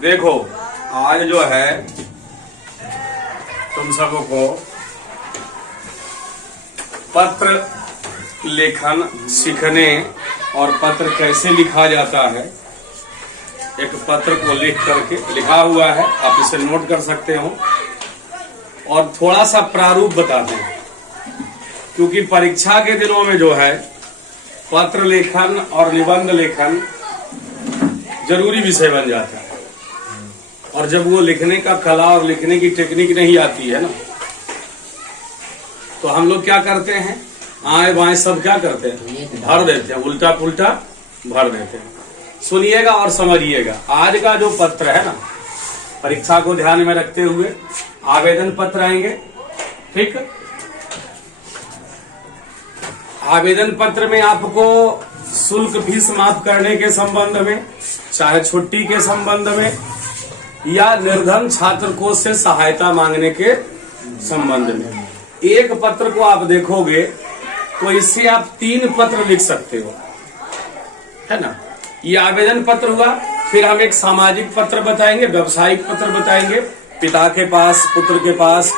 देखो आज जो है तुम सबको पत्र लेखन सीखने और पत्र कैसे लिखा जाता है, एक पत्र को लिख करके लिखा हुआ है, आप इसे नोट कर सकते हो और थोड़ा सा प्रारूप बताते हैं, क्योंकि परीक्षा के दिनों में जो है पत्र लेखन और निबंध लेखन जरूरी विषय बन जाता है। और जब वो लिखने का कला और लिखने की टेक्निक नहीं आती है ना, तो हम लोग क्या करते हैं, आए बाएं सब क्या करते हैं, भर देते हैं, उल्टा पुल्टा भर देते हैं। सुनिएगा और समझिएगा। आज का जो पत्र है ना, परीक्षा को ध्यान में रखते हुए आवेदन पत्र आएंगे, ठीक। आवेदन पत्र में आपको शुल्क फीस माफ करने के संबंध में, चाहे छुट्टी के संबंध में या निर्धन छात्र कोष से सहायता मांगने के संबंध में, एक पत्र को आप देखोगे तो इससे आप 3 पत्र लिख सकते हो, है ना। ये आवेदन पत्र हुआ, फिर हम एक सामाजिक पत्र बताएंगे, व्यावसायिक पत्र बताएंगे, पिता के पास, पुत्र के पास,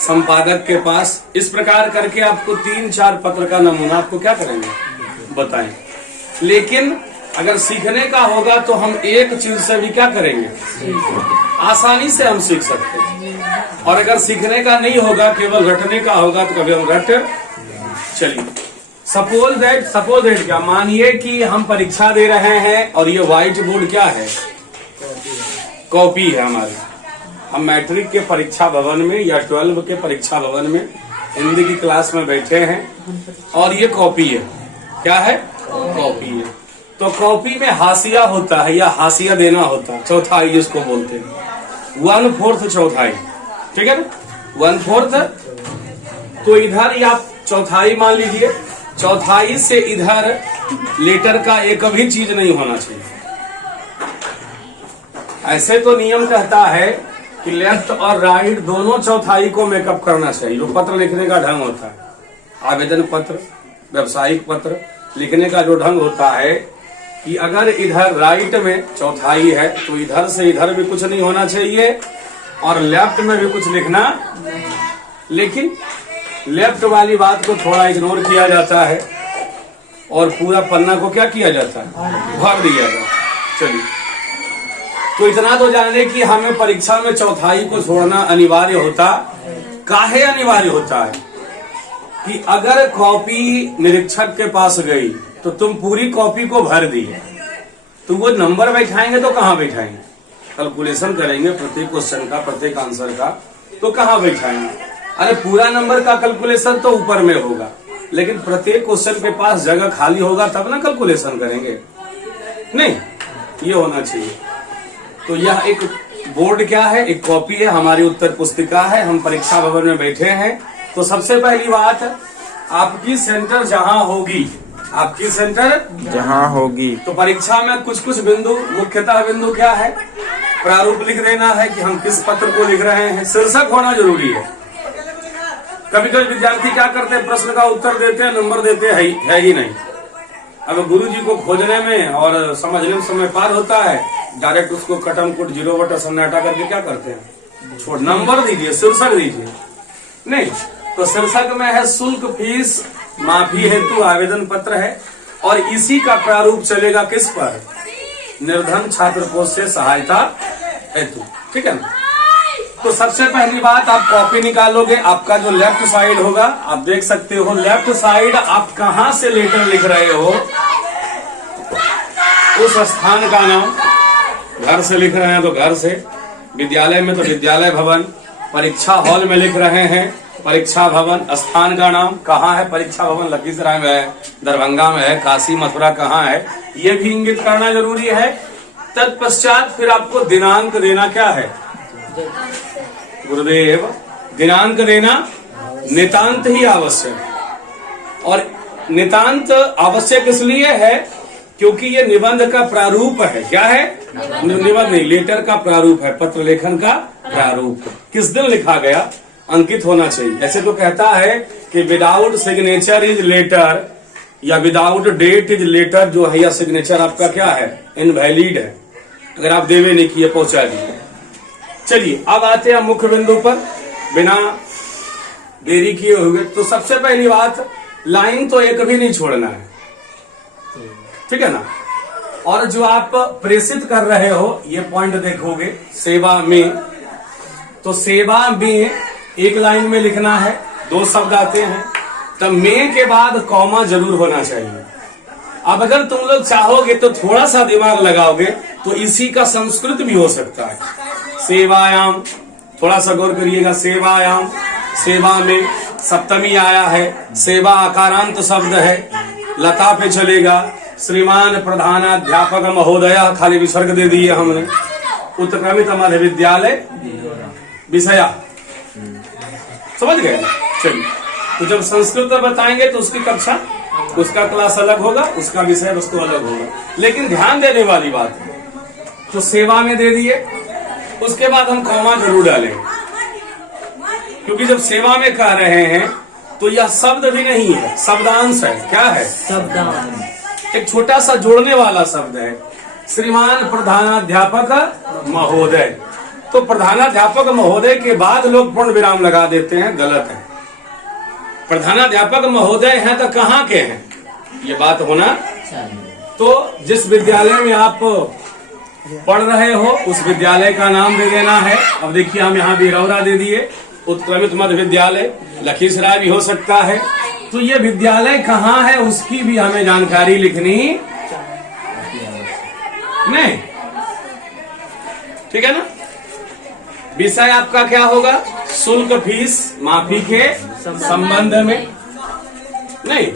संपादक के पास, इस प्रकार करके आपको 3-4 पत्र का नमूना आपको क्या करेंगे, बताएं। लेकिन अगर सीखने का होगा तो हम एक चीज से भी क्या करेंगे, आसानी से हम सीख सकते हैं। और अगर सीखने का नहीं होगा, केवल रटने का होगा, तो कभी हम रट चलिए। सपोज दैट क्या, मानिए कि हम परीक्षा दे रहे हैं और ये व्हाइट बोर्ड क्या है, कॉपी है हमारी। हम मैट्रिक के परीक्षा भवन में या 12 के परीक्षा भवन में हिंदी की क्लास में बैठे हैं और ये कॉपी है, क्या है, कॉपी है। तो कॉपी में हाशिया होता है या हाशिया देना होता है, चौथाई जिसको बोलते हैं, 1/4 चौथाई, ठीक है ना, 1/4। तो इधर या चौथाई मान लीजिए, चौथाई से इधर लेटर का एक भी चीज नहीं होना चाहिए। ऐसे तो नियम कहता है कि लेफ्ट और राइट दोनों चौथाई को मेकअप करना चाहिए, जो पत्र लिखने का ढंग होता है। आवेदन पत्र, व्यावसायिक पत्र लिखने का जो ढंग होता है कि अगर इधर राइट में चौथाई है तो इधर से इधर भी कुछ नहीं होना चाहिए और लेफ्ट में भी कुछ लिखना। लेकिन लेफ्ट वाली बात को थोड़ा इग्नोर किया जाता है और पूरा पन्ना को क्या किया जाता है, भर दिया जाता है। चलिए, तो इतना तो जाने कि हमें परीक्षा में चौथाई को छोड़ना अनिवार्य होता। काहे अनिवार्य होता है कि अगर कॉपी निरीक्षक के पास गई तो तुम पूरी कॉपी को भर दी, तो वो नंबर बैठाएंगे तो कहाँ बैठाएंगे, कैलकुलेशन करेंगे प्रत्येक क्वेश्चन का, प्रत्येक आंसर का, तो कहाँ बैठाएंगे। अरे पूरा नंबर का कैलकुलेशन तो ऊपर में होगा, लेकिन प्रत्येक क्वेश्चन के पास जगह खाली होगा तब ना कैलकुलेशन करेंगे, नहीं, ये होना चाहिए। तो यह एक बोर्ड क्या है, एक कॉपी है, हमारी उत्तर पुस्तिका है, हम परीक्षा भवन में बैठे हैं। तो सबसे पहली बात, आपकी सेंटर जहां होगी, आपकी सेंटर जहां होगी, तो परीक्षा में कुछ कुछ बिंदु, मुख्यतः बिंदु क्या है, प्रारूप लिख देना है कि हम किस पत्र को लिख रहे हैं, शीर्षक होना जरूरी है। कभी कभी विद्यार्थी क्या करते हैं, प्रश्न का उत्तर देते हैं, नंबर देते हैं, है ही नहीं। अब गुरुजी को खोजने में और समझने में समय पार होता है, डायरेक्ट उसको कटम कुट 0 सन्नाटा करके क्या करते हैं, छोड़, नंबर दीजिए, शीर्षक दीजिए। नहीं, तो शीर्षक में है शुल्क फीस माफी हेतु आवेदन पत्र है और इसी का प्रारूप चलेगा किस पर, निर्धन छात्र कोष से सहायता हेतु, ठीक है ना। तो सबसे पहली बात, आप कॉपी निकालोगे, आपका जो लेफ्ट साइड होगा, आप देख सकते हो लेफ्ट साइड आप कहां से लेटर लिख रहे हो, उस स्थान का नाम, घर से लिख रहे हैं तो घर से, विद्यालय में तो विद्यालय भवन, परीक्षा हॉल में लिख रहे हैं परीक्षा भवन, स्थान का नाम कहाँ है, परीक्षा भवन लखीसराय में है, दरभंगा में है, काशी मथुरा कहाँ है, ये भी इंगित करना जरूरी है। तत्पश्चात फिर आपको दिनांक देना क्या है, गुरुदेव, दिनांक देना नितांत ही आवश्यक। और नितांत आवश्यक इसलिए है क्योंकि ये निबंध का प्रारूप है। क्या है, निबंध नहीं, लेटर का प्रारूप है, पत्र लेखन का प्रारूप। किस दिन लिखा गया अंकित होना चाहिए। ऐसे तो कहता है कि विदाउट सिग्नेचर इज लेटर या विदाउट डेट इज लेटर जो है या सिग्नेचर आपका क्या है, इनवैलिड है, अगर आप देवे नहीं किए पहुंचा दिए। चलिए अब आते हैं मुख्य बिंदु पर बिना देरी किए हुए। तो सबसे पहली बात, लाइन तो एक भी नहीं छोड़ना है, ठीक है ना। और जो आप प्रेषित कर रहे हो ये पॉइंट देखोगे सेवा में, तो सेवा में एक लाइन में लिखना है, 2 शब्द आते हैं, तब में के बाद कॉमा जरूर होना चाहिए। अब अगर तुम लोग चाहोगे तो थोड़ा सा दिमाग लगाओगे तो इसी का संस्कृत भी हो सकता है। सेवायाम, थोड़ा सा गौर करिएगा, सेवायाम, सेवा में सप्तमी आया है, सेवा आकारांत शब्द है, लता पे चलेगा, श्रीमान प्रधानाध्यापक महोदय, खाली विसर्ग दे दिए हमने, उत्क्रमित मध्य विद्यालय विषया, समझ गए। चलिए, तो जब संस्कृत बताएंगे तो उसकी कक्षा, उसका क्लास अलग होगा, उसका विषय वस्तु अलग होगा, लेकिन ध्यान देने वाली बात है। तो सेवा में दे दिए, उसके बाद हम कॉमा जरूर डालें, क्योंकि जब सेवा में कह रहे हैं तो यह शब्द भी नहीं है, शब्दांश है। क्या है? शब्दांश, एक छोटा सा जोड़ने वाला शब्द है। श्रीमान प्रधानाध्यापक महोदय, तो प्रधानाध्यापक महोदय के बाद लोग पूर्ण विराम लगा देते हैं, गलत है। प्रधानाध्यापक महोदय हैं तो कहाँ के हैं, ये बात होना। तो जिस विद्यालय में आप पढ़ रहे हो उस विद्यालय का नाम दे देना है। अब देखिए हम यहाँ बिरौरा दे दिए, उत्क्रमित मध्य विद्यालय, लखीसराय भी हो सकता है। तो ये विद्यालय कहाँ है उसकी भी हमें जानकारी लिखनी नहीं, ठीक है ना। विषय आपका क्या होगा? शुल्क फीस माफी के संबंध में नहीं।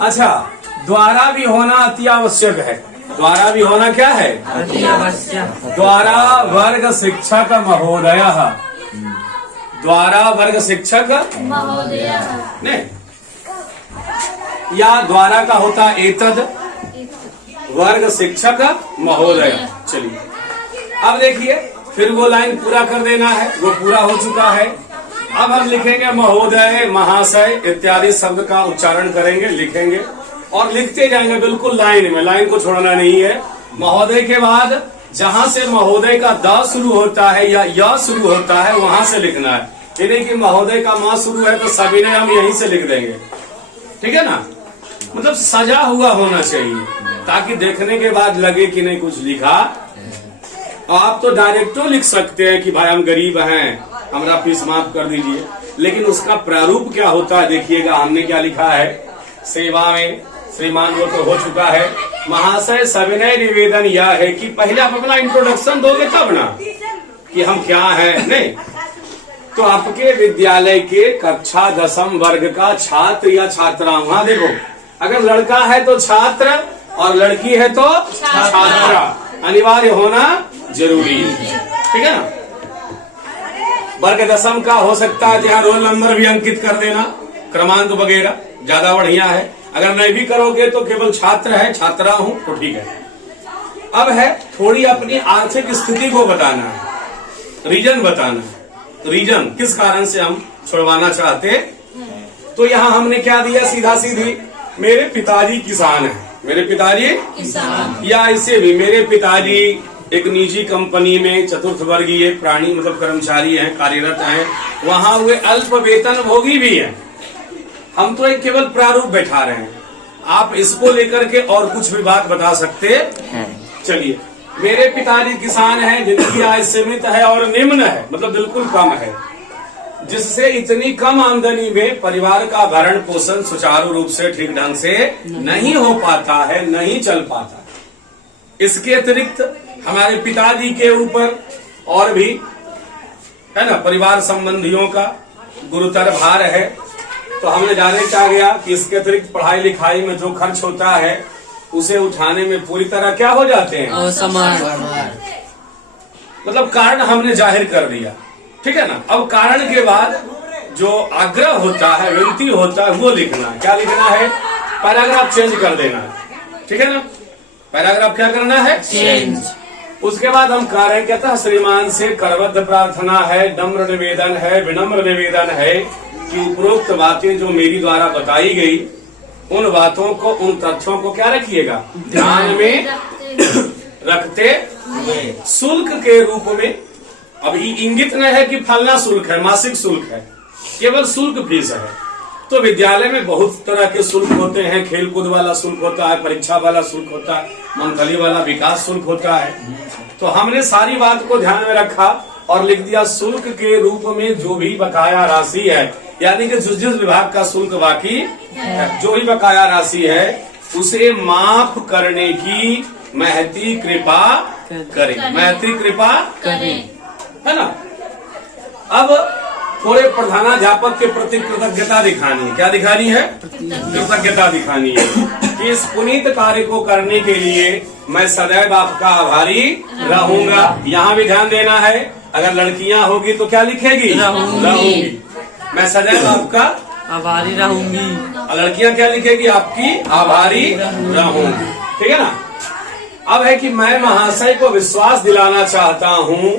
अच्छा, द्वारा भी होना अति आवश्यक है। द्वारा भी होना क्या है? अति आवश्यक। द्वारा वर्ग शिक्षक महोदय, द्वारा वर्ग शिक्षक महोदय नहीं, या द्वारा का होता एतद वर्ग शिक्षक महोदय। चलिए अब देखिए, फिर वो लाइन पूरा कर देना है, वो पूरा हो चुका है। अब हम लिखेंगे महोदय, महाशय इत्यादि शब्द का उच्चारण करेंगे, लिखेंगे और लिखते जाएंगे बिल्कुल लाइन में, लाइन को छोड़ना नहीं है। महोदय के बाद जहां से महोदय का द शुरू होता है या य शुरू होता है वहां से लिखना है। ये नहीं कि महोदय का मां शुरू है तो सभी ने हम यहीं से लिख देंगे, ठीक है ना। मतलब सजा हुआ होना चाहिए ताकि देखने के बाद लगे कि नहीं कुछ लिखा। आप तो डायरेक्टो लिख सकते हैं कि भाई हम गरीब हैं, हमारा फीस माफ कर दीजिए, लेकिन उसका प्रारूप क्या होता है देखिएगा। हमने क्या लिखा है? सेवा में श्रीमान वो तो हो चुका है। महाशय सविनय निवेदन यह है कि पहले आप अपना इंट्रोडक्शन दोगे तब ना कि हम क्या हैं। नहीं तो आपके विद्यालय के कक्षा 10वीं वर्ग का छात्र या छात्रा, वहां देखो अगर लड़का है तो छात्र और लड़की है तो छात्रा, अनिवार्य होना जरूरी है, ठीक है ना। वर्ग 10वीं का हो सकता है जहाँ रोल नंबर भी अंकित कर देना, क्रमांक वगैरह, ज्यादा बढ़िया है। अगर नहीं भी करोगे तो केवल छात्र है, छात्रा हूं तो ठीक है। अब है थोड़ी अपनी आर्थिक स्थिति को बताना है, रीजन बताना है। रीजन किस कारण से हम छुड़वाना चाहते, तो यहाँ हमने क्या दिया? सीधा सीधी, मेरे पिताजी किसान हैं, मेरे पिताजी किसान, या ऐसे भी मेरे पिताजी एक निजी कंपनी में चतुर्थ वर्गीय प्राणी मतलब कर्मचारी हैं, कार्यरत हैं, वहां हुए अल्प वेतन भोगी भी हैं। हम तो एक केवल प्रारूप बैठा रहे हैं, आप इसको लेकर के और कुछ भी बात बता सकते हैं। चलिए, मेरे पिताजी किसान हैं, जिनकी आय सीमित है और निम्न है, मतलब बिल्कुल कम है, जिससे इतनी कम आमदनी में परिवार का भरण पोषण सुचारू रूप से ठीक ढंग से नहीं हो पाता है, नहीं चल पाता। इसके अतिरिक्त हमारे पिताजी के ऊपर और भी है ना परिवार संबंधियों का गुरुतर भार है। तो हमने जाने चाह गया कि इसके अतिरिक्त पढ़ाई लिखाई में जो खर्च होता है उसे उठाने में पूरी तरह क्या हो जाते हैं? मतलब कारण हमने जाहिर कर दिया, ठीक है ना। अब कारण के बाद जो आग्रह होता है, विनती होता है, वो लिखना है। क्या लिखना है? पैराग्राफ चेंज कर देना है, ठीक है ना। पैराग्राफ क्या करना है? चेंज। उसके बाद हम कार्य कहता है श्रीमान से करबद्ध प्रार्थना है, नम्र निवेदन है, विनम्र निवेदन है कि उपरोक्त बातें जो मेरी द्वारा बताई गई उन बातों को, उन तथ्यों को क्या रखिएगा, ध्यान में रखते हुए शुल्क के रूप में। अब इंगित न है कि फलना शुल्क है, मासिक शुल्क है, केवल शुल्क फीस है। तो विद्यालय में बहुत तरह के शुल्क होते हैं, खेलकूद वाला शुल्क होता है, परीक्षा वाला शुल्क होता है, मंथली वाला विकास शुल्क होता है। तो हमने सारी बात को ध्यान में रखा और लिख दिया शुल्क के रूप में जो भी बकाया राशि है, यानी कि जिस विभाग का शुल्क बाकी है, जो भी बकाया राशि है उसे माफ करने की महती कृपा करें, महती कृपा करें, है ना। अब थोड़े प्रधानाध्यापक के प्रति कृतज्ञता दिखानी है। क्या दिखानी है? कृतज्ञता दिखानी है कि इस पुनीत कार्य को करने के लिए मैं सदैव आपका आभारी रहूंगा। यहाँ भी ध्यान देना है, अगर लड़कियां होगी तो क्या लिखेगी? रहूंगी। मैं सदैव आपका आभारी रहूंगी। और लड़कियां क्या लिखेगी? आपकी आभारी रहूंगी। ठीक है ना। अब है कि मैं महाशय को विश्वास दिलाना चाहता हूँ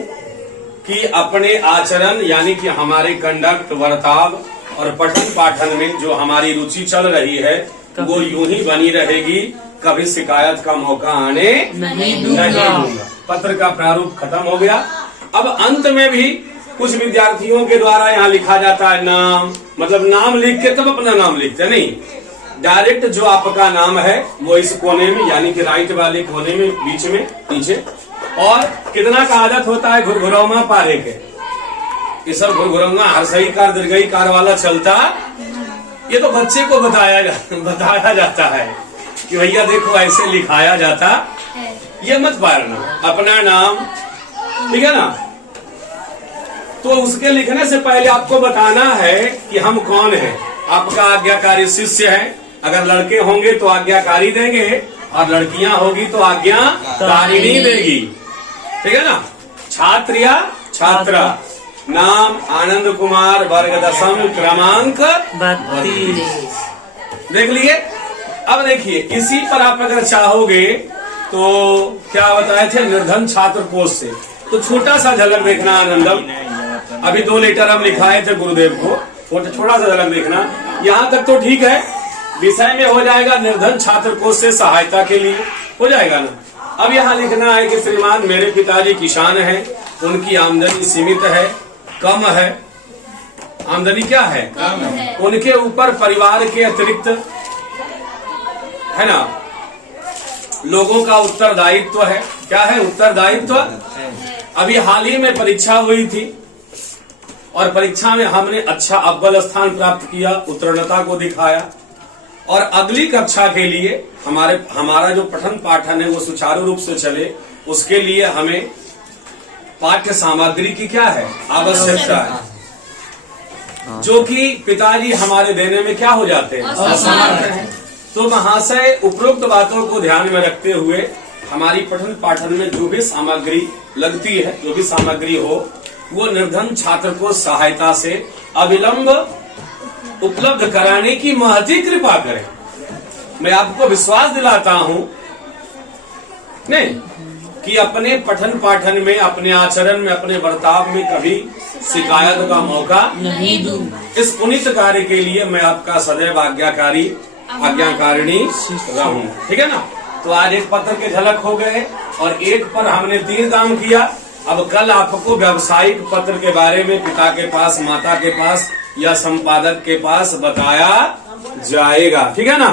कि अपने आचरण यानी कि हमारे कंडक्ट, वर्ताव और पठन पाठन में जो हमारी रुचि चल रही है वो यूं ही बनी रहेगी, कभी शिकायत का मौका आने नहीं दूंगा। पत्र का प्रारूप खत्म हो गया। अब अंत में भी कुछ विद्यार्थियों के द्वारा यहाँ लिखा जाता है नाम, मतलब नाम लिख के तब अपना नाम लिखते नहीं, डायरेक्ट जो आपका नाम है वो इस कोने में यानी कि राइट वाले कोने में बीच में नीचे। और कितना का आदत होता है घुरघुरौमा पारे के, ये सब घुरघुरौमा हर्षई कार दीर्घई कार वाला चलता, ये तो बच्चे को बताया जाता है कि भैया देखो ऐसे लिखाया जाता, ये मत पारना अपना नाम, ठीक है ना। तो उसके लिखने से पहले आपको बताना है कि हम कौन है। आपका आज्ञाकारी शिष्य है, अगर लड़के होंगे तो आज्ञाकारी देंगे और लड़कियां होगी तो आज्ञाकारिणी देगी, ठीक है ना। छात्र या छात्रा, नाम आनंद कुमार, वर्ग 10 क्रमांक 32। देख लिए। अब देखिए इसी पर आप अगर चाहोगे तो क्या बताए थे, निर्धन छात्र कोष से, तो छोटा सा झलक देखना आनंदम। अभी 2 लेटर हम लिखाए थे गुरुदेव को, थोड़ा सा झलक देखना। यहाँ तक तो ठीक है, विषय में हो जाएगा निर्धन छात्र कोष से सहायता के लिए, हो जाएगा ना। अब यहाँ लिखना है कि श्रीमान मेरे पिताजी किसान हैं, उनकी आमदनी सीमित है, कम है। आमदनी क्या है? कम है। उनके ऊपर परिवार के अतिरिक्त, है ना, लोगों का उत्तरदायित्व है। क्या है? उत्तरदायित्व। अभी हाल ही में परीक्षा हुई थी और परीक्षा में हमने अच्छा अव्वल स्थान प्राप्त किया, उत्तीर्णता को दिखाया। और अगली कक्षा के लिए हमारा जो पठन पाठन है वो सुचारू रूप से चले, उसके लिए हमें पाठ्य सामग्री की क्या है? आवश्यकता है, जो कि पिताजी हमारे देने में क्या हो जाते हैं? असमर्थ हैं। तो महाशय उपरोक्त बातों को ध्यान में रखते हुए हमारी पठन पाठन में जो भी सामग्री लगती है, जो भी सामग्री हो, वो निर्धन छात्र को सहायता से अविलंब उपलब्ध कराने की महती कृपा करें। मैं आपको विश्वास दिलाता हूं नहीं कि अपने पठन पाठन में, अपने आचरण में, अपने बर्ताव में कभी शिकायत का मौका नहीं दूं। इस पुनीत कार्य के लिए मैं आपका सदैव आज्ञाकारिणी रहूं, ठीक है ना। तो आज एक पत्र के झलक हो गए और एक पर हमने 3 काम किया। अब कल आपको व्यावसायिक पत्र के बारे में पिता के पास, माता के पास या संपादक के पास बताया जाएगा, ठीक है ना।